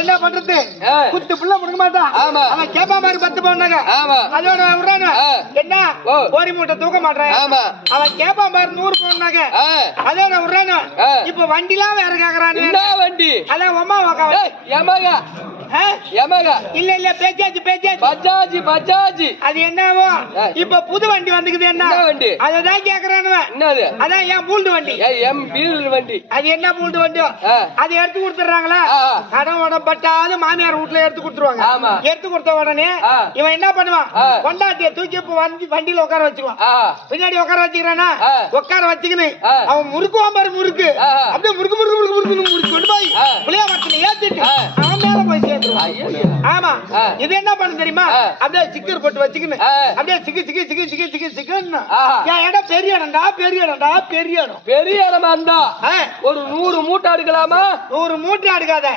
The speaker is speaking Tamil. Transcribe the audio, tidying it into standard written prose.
என்ன பண்றது குத்து புள்ள முடுக்க மாட்டான் அவன் கேப்பா மாதிரி 10 போனாங்க அதோட விடுறானு என்ன கோரி மூட்டை தூக்க மாட்டான் அவன் கேப்பா மாதிரி 100 போனாங்க அதோட விடுறானு இப்ப வண்டிலாம் வேற கேக்குறானு வண்டி அதான் அம்மா வாக்கா யமகா யமகா இல்ல பேச்சாச்சு பஜாஜ் அது என்னவோ இப்ப புது வண்டி வந்துக்குது என்ன வண்டி அததான் கேக்குறானுவன் என்னது அதான் ஏன் பூல்டு வண்டி எம் பீல் வண்டி அது என்ன பூல்டு வண்டியோ அது எடுத்து கொடுத்துறாங்களா கடன் உடம்பு பட்டாது மாமியார் வீட்டுல எடுத்து கொடுத்துருவாங்க எடுத்து கொடுத்த உடனே இவன் என்ன பண்ணுவான் கொண்டாட்டிய தூக்கி வண்டியில உட்கார வச்சுக்குவான் பின்னாடி உட்கார வச்சுக்கிறானா உட்கார வச்சுக்கினு அவன் முறுக்குவான் பாரு முறுக்கு அப்படியே முறுக்கு முறுக்கு முறுக்கு முறுக்கு முறுக்கு கொண்டு போய் புளியா மரத்துல ஏத்திட்டு அவன் மேல போய் சேர்த்துருவான் ஆமா இது என்ன பண்ணு தெரியுமா அப்படியே சிக்கர் போட்டு வச்சுக்கின்னு அப்படியே சிக்கு என் இடம் பெரிய இடம்டா பெரிய இடம் பெரிய இடமா இருந்தா ஒரு 100 மூட்டை அடுக்கலாமா 100 மூட்டை அடுக்காத